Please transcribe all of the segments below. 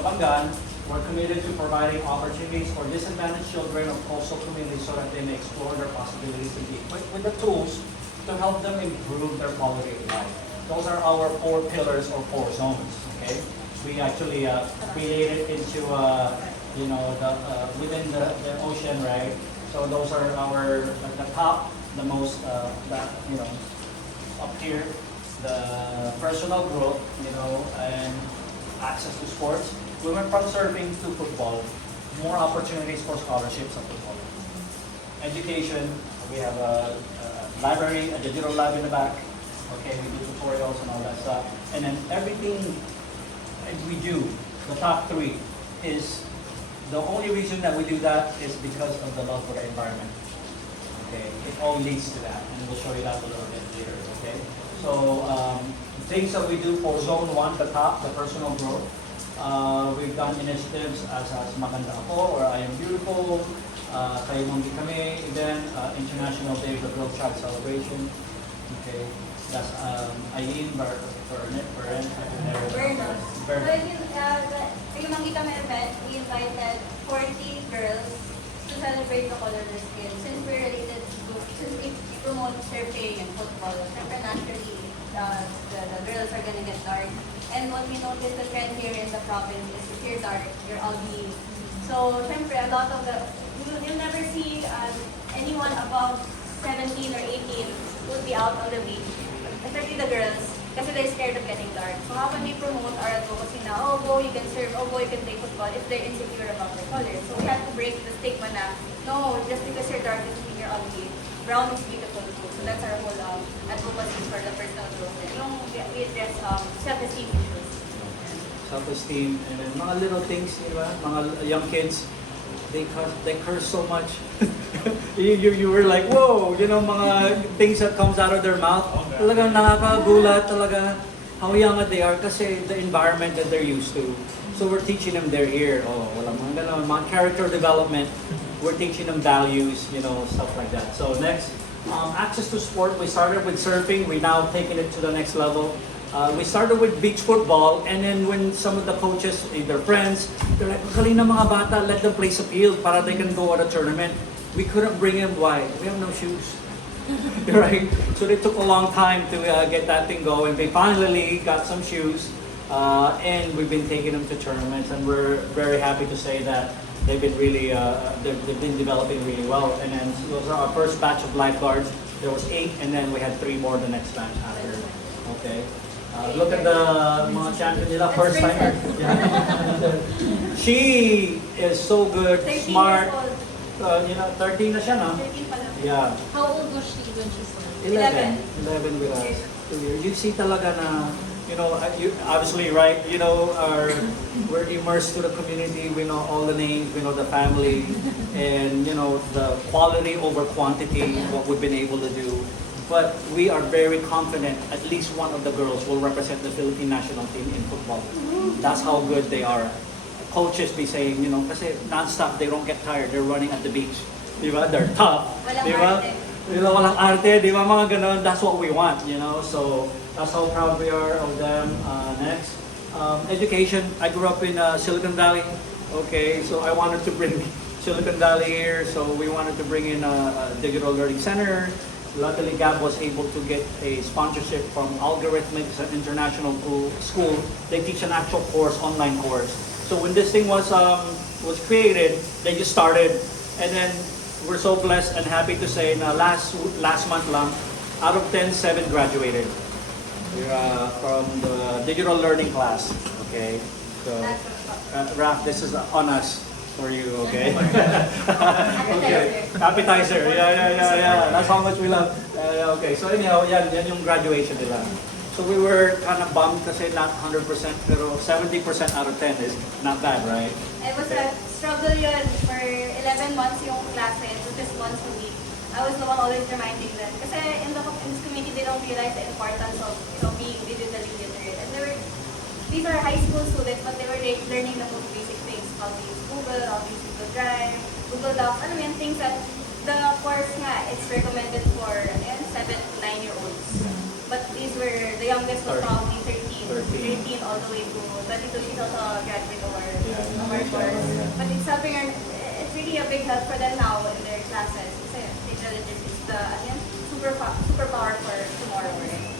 Kabangan, we're committed to providing opportunities for disadvantaged children of coastal communities so that they may explore their possibilities and be equipped with the tools to help them improve their quality of life. Those are our 4 pillars or 4 zones. Okay, we actually created into within the ocean, right? So those are our the top, the most up here, the personal growth, and access to sports. We went from surfing to football, more opportunities for scholarships of football. Education, we have a library, a digital lab in the back. Okay, we do tutorials and all that stuff. And then everything we do, the top 3, is the only reason that we do that is because of the love for the environment. Okay, it all leads to that, and we'll show you that a little bit later. Okay, so things that we do for Zone 1, the top, the personal growth. We've done initiatives as Maganda Ako or I Am Beautiful, Kayo Manggi Kami, then International Day of the Girl Child Celebration. Okay, that's Aileen, Bernard. So Kayo Manggi Kami event, we invited 40 girls to celebrate the colorless skin. Since we promote surfing and football, syempre naturally, the girls are gonna get dark. And what we noticed, the trend here in the province is if you're dark, you're ugly. So, syempre, a lot of you'll never see anyone above 17 or 18 would be out on the beach, especially the girls, kasi they're scared of getting dark. So, how can we promote our advocacy na, oh, go, you can surf, oh, go, you can play football, if they're insecure about their color. So, we had to break the stigma na, no, just because you're dark doesn't mean you're ugly. Brown is beautiful too. So, that's our whole advocacy for the personal growth. And we address self-esteem issues. Self-esteem, and then mga little things, mga young kids, they curse so much. you were like, whoa, mga things that comes out of their mouth. Talagang nakakagulat talaga how young they are kasi the environment that they're used to. So we're teaching them their ear. Walang mga ganon, mga character development. We're teaching them values, stuff like that. So next, access to sport. We started with surfing. We now taking it to the next level. We started with beach football, and then when some of the coaches, their friends, they're like, "Galing na mga bata, let them play sa field para they can go at a tournament." We couldn't bring them. Why? We have no shoes. Right? So they took a long time to get that thing going. They finally got some shoes, and we've been taking them to tournaments, and we're very happy to say that they've been really, they've been developing really well. And then those are our first batch of lifeguards. There was 8, and then we had 3 more the next batch after. Okay. Look at the mga champion nila, first timer. Yeah. She is so good, smart. 13 na siya, no? 13 pa lang. Yeah. How old was she when she started? 11 with us. You see talaga na, obviously, right, we're immersed to the community, we know all the names, we know the family, and, the quality over quantity, what we've been able to do. But we are very confident at least one of the girls will represent the Philippine national team in football. That's how good they are. Coaches be saying, kasi non-stop, they don't get tired, they're running at the beach. Diba? They're tough. Walang Diba? arte. Walang arte, diba mga ganon? That's what we want, So that's how proud we are of them. Next, education. I grew up in Silicon Valley. Okay, so I wanted to bring Silicon Valley here, so we wanted to bring in a digital learning center. Luckily, Gab was able to get a sponsorship from Algorithmics International School. They teach an actual course, online course. So when this thing was created, they just started, and then we're so blessed and happy to say na last month lang, out of 10, 7 graduated. We're from the digital learning class. Okay, so Raph, this is on us. For you, okay? Okay. Appetizer. Yeah. That's how much we love. Okay, so anyhow, yan yung graduation nila. So we were kind of bummed kasi not 100%, pero 70% out of 10 is not bad, right? It was a struggle yun for 11 months yung classes, which is once a week. I was the one always reminding them. Kasi in this community, they don't realize the importance of being digitally literate. And these are high school students, but they were learning the most basic things. How to use Google, how to use Google Drive, Google Docs, things that the course nga, it's recommended for 7 to 9-year-olds. But these were, the youngest was probably 13. 13. 13 all the way to 22. She's also a graduate of our course. Yeah. But it's helping her, it's really a big help for them now in their classes. Kasi intelligence is the superpower for tomorrow, right?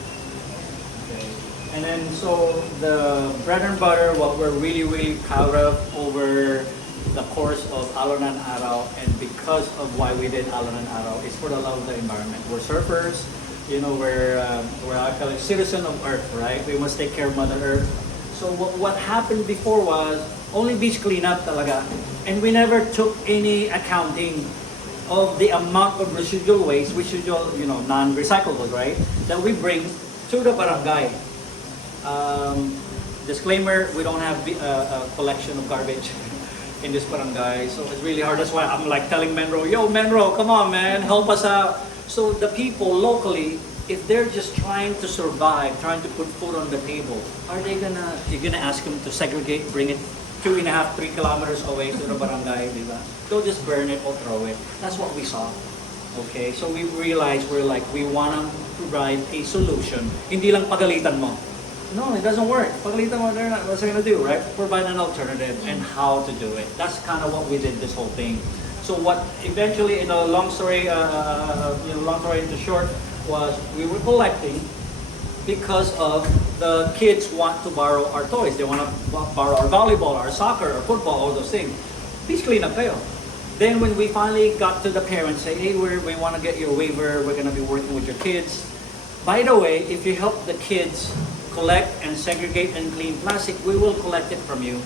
Okay. And then, so the bread and butter, what we're really, really proud of over the course of Alon and Araw, and because of why we did Alon and Araw, is for the love of the environment. We're surfers, we're actually citizen of Earth, right? We must take care of Mother Earth. So what happened before was only beach cleanup talaga, and we never took any accounting of the amount of residual waste, non-recyclable, right, that we bring to the barangay. Disclaimer, we don't have a collection of garbage in this barangay, so it's really hard. That's why I'm like telling Menro, yo Menro, come on man, help us out. So the people locally, if they're just trying to survive, trying to put food on the table, you're gonna ask them to segregate, bring it 2.5, 3 kilometers away to the barangay, di ba? They'll just burn it or throw it. That's what we saw. Okay, so we realized we want to provide a solution. Hindi lang pagalitan mo. No, it doesn't work. Pagalitan mo, they're not, what's they gonna do, right? Provide an alternative and how to do it. That's kind of what we did this whole thing. So what eventually, long story into short, was we were collecting because of the kids want to borrow our toys. They want to borrow our volleyball, our soccer, our football, all those things. Please clean up kayo. Then when we finally got to the parents, say, hey, we want to get your waiver. We're going to be working with your kids. By the way, if you help the kids collect and segregate and clean plastic, we will collect it from you,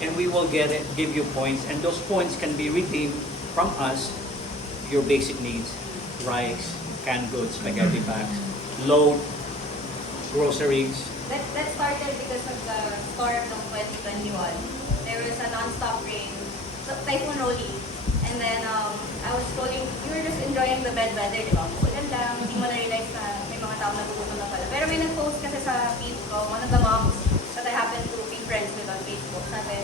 and we will give you points, and those points can be redeemed from us, your basic needs, rice, canned goods, spaghetti bags, load, groceries. That started because of the storm of 2021. There was a non-stop rain, so Typhoon Rolly. And then I was scrolling, we were just enjoying the bad weather, di ba? Ulan lang, hindi mo na-realize na may mga tao nagugutom na pala. Pero may nag-post kasi sa feed ko, one of the moms that I happen to be friends with on Facebook, sabi,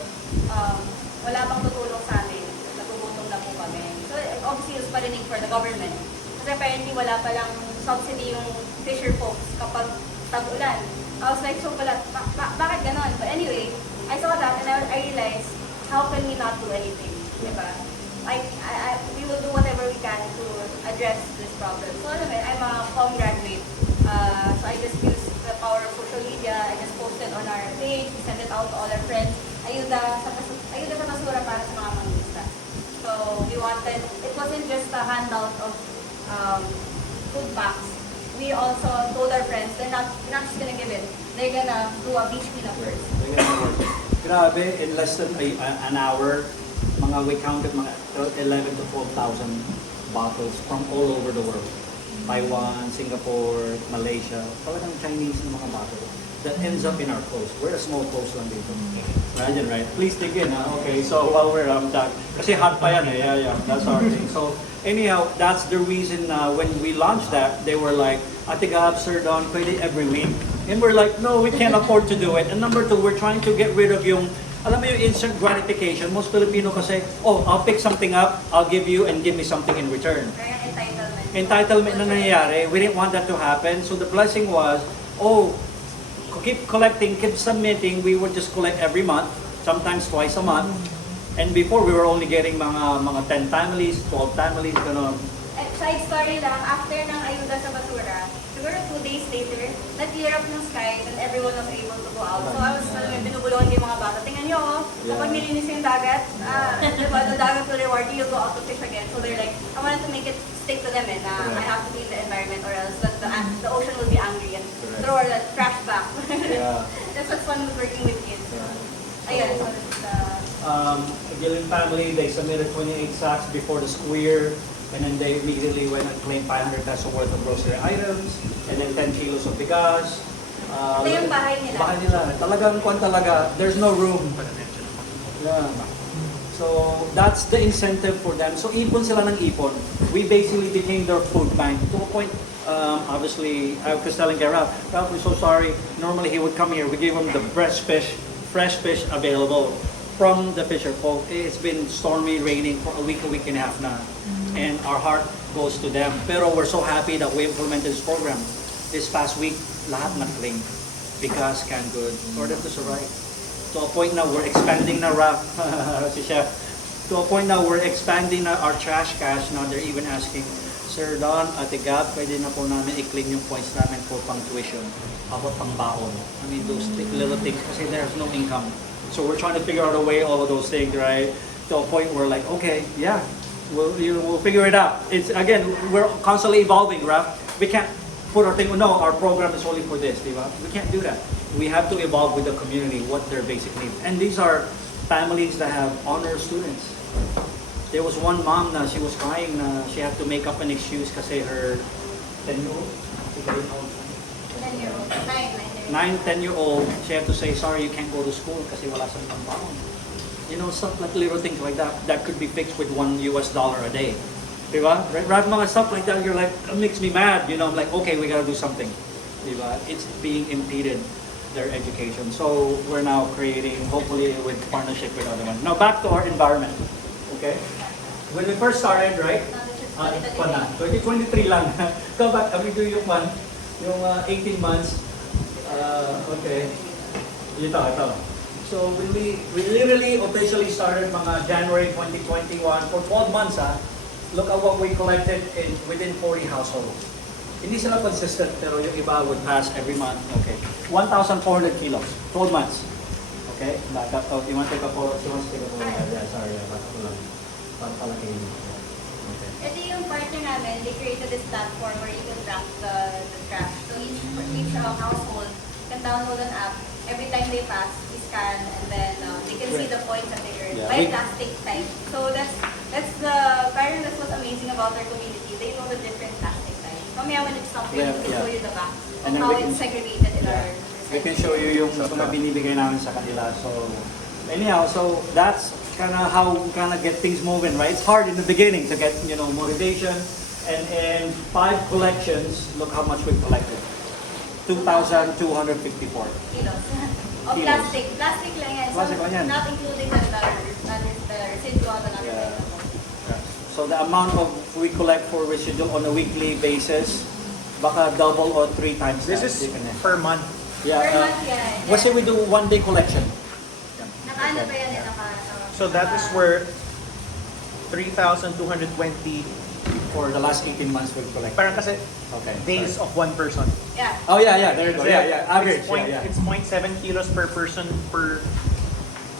wala bang tutulong sa amin, nagugutom na po kami. So obviously it's parinig for the government. Kasi apparently wala palang subsidy yung fisher folks kapag tag-ulan. I was like, so pala, bakit ganon? But anyway, I saw that and I realized, how can we not do anything? Diba? We will do whatever we can to address this problem. So I'm a com graduate. So I just use the power of social media. I just posted on our page, we sent it out to all our friends. Ayuda sa basura para sa mga mangingisda. So it wasn't just a handout of food packs. We also told our friends they're not just gonna give it. They're gonna do a beach cleanup first. Grabe, in less than an hour, we counted 11 to 12,000 bottles from all over the world. Taiwan, Singapore, Malaysia, talagang Chinese na mga bottles that ends up in our coast. We're a small coast lang dito. Imagine, right? Please dig in, ha? Okay, so while we're kasi hot pa yan eh. Yeah, that's our thing. So anyhow, that's the reason when we launched that, they were like, Ate Gab, Sir Don, pwede every week. And we're like, no, we can't afford to do it. And number two, we're trying to get rid of yung instant gratification. Most Filipino kasi, I'll pick something up, I'll give you, and give me something in return. Kaya entitlement. Entitlement na nangyayari. We didn't want that to happen. So the blessing was, keep collecting, keep submitting. We would just collect every month, sometimes twice a month. And before, we were only getting mga 10 families, 12 families, gano'n. Side story lang, after ng ayuda sa basura, siguro 2 days later, nag-clear up ng sky and everyone was able to go out. So I was binubulungan yung mga bata. Tingnan nyo, kapag nilinis yung dagat, diba, the dagat will reward you, you'll go out to fish again. So they're like, I wanted to make it stick to them I have to clean the environment or else the ocean will be angry and throw our trash back. That's what's fun with working with kids. Ayun, so this is Gillen family, they submitted 28 sacks before the school year. And then they immediately went and claimed 500 peso worth of grocery items, and then 10 kilos of bigas. Ito yung bahay nila. Bahay nila. Talaga, there's no room. Yeah. So that's the incentive for them. So ipon sila ng ipon. We basically became their food bank. To a point, obviously, I was telling Ralph, we're so sorry. Normally he would come here. We gave him the fresh fish available from the fisher folk. It's been stormy, raining for a week and a half now. And our heart goes to them. Pero we're so happy that we implemented this program. This past week, lahat na-claim. bigas, canned goods, for them to survive. To a point now, we're expanding na Raf, si Chef. To a point now, we're expanding na our trash cash. Now they're even asking, Sir Don, Ate Gab, pwede na po namin i-claim yung points namin for pang tuition. How about pang baon? I mean, those little things kasi there's no income. So we're trying to figure out a way, all of those things, right? To a point where like, okay, yeah, we'll figure it out. It's, again, we're constantly evolving, Raf. We can't put our thing, no, our program is only for this, diba? We can't do that. We have to evolve with the community, what their basic needs. And these are families that have honor students. There was one mom na she was crying na she had to make up an excuse kasi her 10-year-old, 10-year-old. 10-year-old, she had to say, sorry, you can't go to school kasi wala sa mga baon. You know, stuff like little things like that, that could be fixed with $1 a day. Diba? Right, mga stuff like that, you're like, it makes me mad. You know, I'm like, okay, we gotta do something. Diba? It's being impeded, their education. So we're now creating, hopefully with partnership with other ones. Now back to our environment. Okay? When we first started, right? 2023 lang. Go back, kami do yung 18 months. Okay. Ito. So we literally officially started mga January 2021 for 12 months. Look at what we collected within 40 households. Hindi sila consistent, pero yung iba would pass every month. Okay. 1,400 kilos, 12 months. Okay? Back up. Oh, you want to take a photo? She wants to take a photo. Yeah, sorry. Back up lang. Palaki. Okay. Ito yung partner namin, they created this platform where you can track the trash. So each household can download an app. Every time they pass, we scan, and then they can see the points that they earn by plastic type. So that's what's amazing about our community. They know the different plastic types. Mamaya when it's not we can show you the back of how it's segregated in our we can show you yung mga binibigay namin sa kanila. So anyhow, so that's kind of how we kind of get things moving, right? It's hard in the beginning to get, you know, motivation. And 5 collections, look how much we've collected. 2,254 kilos. Of plastic. Plastic lang yan. So not including the residual na natin. So the amount of we collect for residual on a weekly basis, baka double or 3 times. This is per month. Yeah. Per month yan. Kasi we do 1-day collection. Nakaano ba yan? So that is where 3,220 for the last 18 months we've collected. parang kasi days of one person. Yeah. Oh yeah, there you go. Yeah. Average. It's 0.7 kilos per person per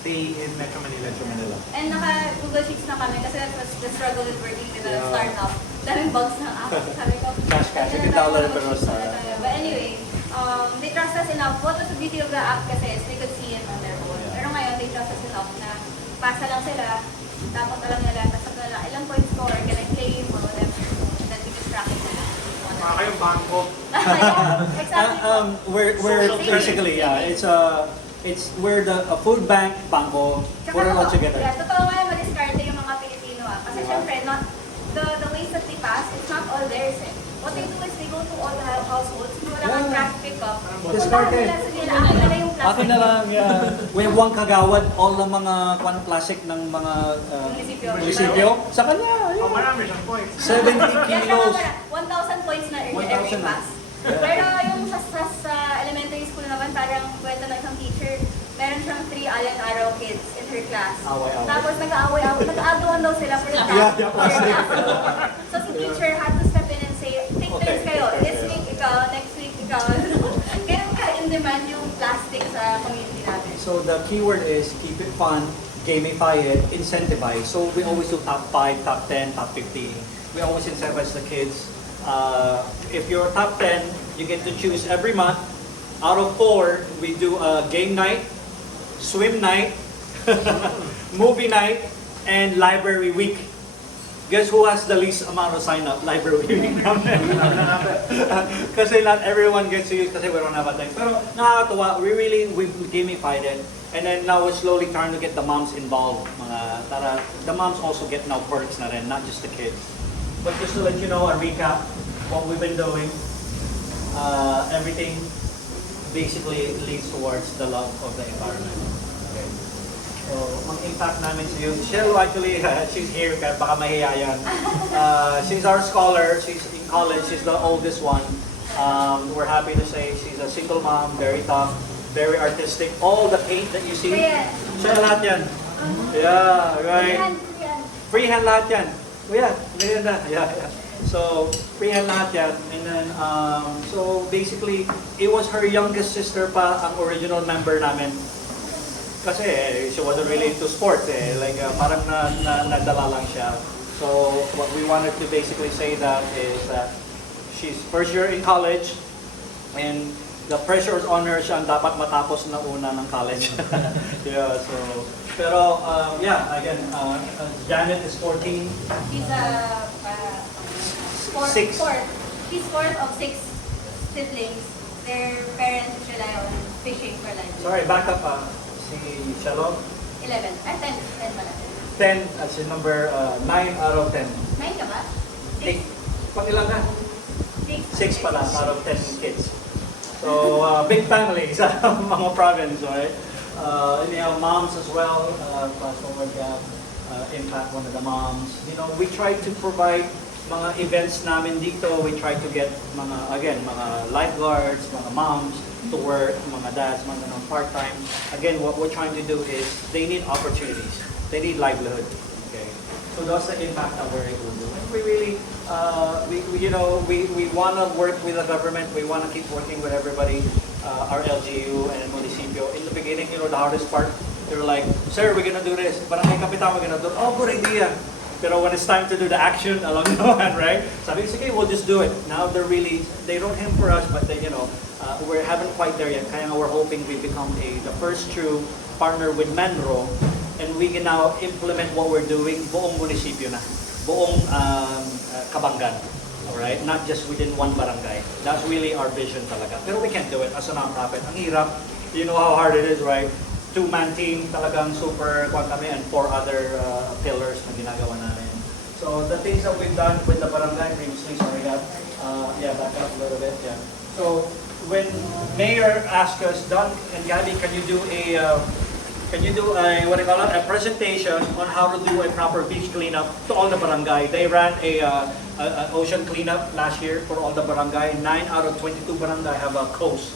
day in Metro Manila. And naka-Google Sheets na kami kasi that was the struggle with working with a startup. Daming bugs na ako. Sabi ko, Cash. You can download it pero startup. But anyway, they trust us enough. What was the beauty of the app kasi is they could see it on their own. Pero ngayon, they trust us enough na pasa lang sila, tapos alam nila, tapos nila, ilang points score, can I claim or whatever. And then we just track it nila. Mga kayong bangko. Exactly. We're basically, we're the food bank, bangko, put it all together. Yeah, totoo nga yung ma-discard yung mga Pilipino. Kasi syempre, the ways that they pass, it's not all theirs eh. What they do is they go to all the households, wala kang trash pickup. Discard nila sa nila, akin na lang yung plastic. Akin na lang, yeah. We have one kagawad, all ng mga plastic ng mga munisipyo. Sa kanya, Oh, marami siyang points. 70 kilos. 1,000 points na earn 1,000 every na. pass. Pero yung sa elementary school naman, parang kwento ng isang teacher, meron siyang 3 Alon and Araw kids in her class. Away-away. Tapos nag-aaway-away, nag-aagawan daw sila for the class. So si teacher had to step in and say, take turns kayo. This week ikaw, next week ikaw. Ganun ka in demand yung plastic sa community natin. So the keyword is keep it fun, gamify it, incentivize. So we always do top 5, top 10, top 15. We always incentivize the kids. If you're top 10, you get to choose every month. Out of 4, we do a game night, swim night, movie night, and library week. Guess who has the least amount of sign-up? Library week namin. Kasi not everyone gets to use kasi we don't have a time. Pero nakakatuwa, we gamified it. And then now we're slowly trying to get the moms involved. The moms also get now perks na rin, not just the kids. But just to let you know, a recap, what we've been doing, everything basically leads towards the love of the environment. Okay. So, mag-impact namin sa you. Shell actually, she's here, baka mahiya yan. She's our scholar, she's in college, she's the oldest one. We're happy to say she's a single mom, very tough, very artistic. All the paint that you see, Kaya, siya lahat yan. Yeah, right. yan. Freehand lahat yan. Kuya, ganyan na. Yeah, yeah. So, freehand lahat yan. And then, so basically, it was her youngest sister pa ang original member namin. Kasi she wasn't really into sports eh. Like, parang nadala lang siya. So, what we wanted to basically say that is that she's first year in college and the pressure is on her, siya ang dapat matapos na una ng college. Yeah, so, pero, yeah, again, Janet is 14. She's a Six. fourth. She's fourth of 6 siblings. Their parents rely on fishing for livelihood. Sorry, back up, si Shalom. 11. 10 pala. 10, as in number 9 out of 10. 9 ka ba? 8. Pag ilan ka? 6 pala out of 10 kids. So, big family sa mga province, right? And you have moms as well, Pastor Gab, Impact, one of the moms. You know, we try to provide mga events namin dito. We try to get mga lifeguards, mga moms to work, mga dads, mga part-time. Again, what we're trying to do is they need opportunities. They need livelihood. Okay. So that's the impact that we're able to do. And we really, we want to work with the government. We want to keep working with everybody, our LGU and municipio. In the beginning, the hardest part, they were like, sir, we're going to do this. Barangay Kapitan, we're going to do it. Oh, good idea. Pero when it's time to do the action along the line, right? Sabi, sige, we'll just do it. Now they don't hamper us, but they, we haven't quite there yet. Kaya nga we're hoping we become the first true partner with Menro, and we can now implement what we're doing buong munisipyo na, buong Kabanggan. Alright? Not just within one barangay. That's really our vision talaga. Pero we can't do it as a non-profit. Ang hirap. You know how hard it is, right? 2-man team, talagang super kwan kami, and 4 other pillars na ginagawa namin. So the things that we've done with the barangay previously, sorry God, back up a little bit, yeah. So when Mayor asked us, Don and Gabi, can you do a presentation on how to do a proper beach cleanup to all the barangay? They ran an ocean cleanup last year for all the barangay. 9 out of 22 barangay have a coast.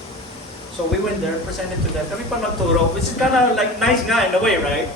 So we went there, presented to them. Kami pa nagturo, which is kind of like nice nga in a way, right?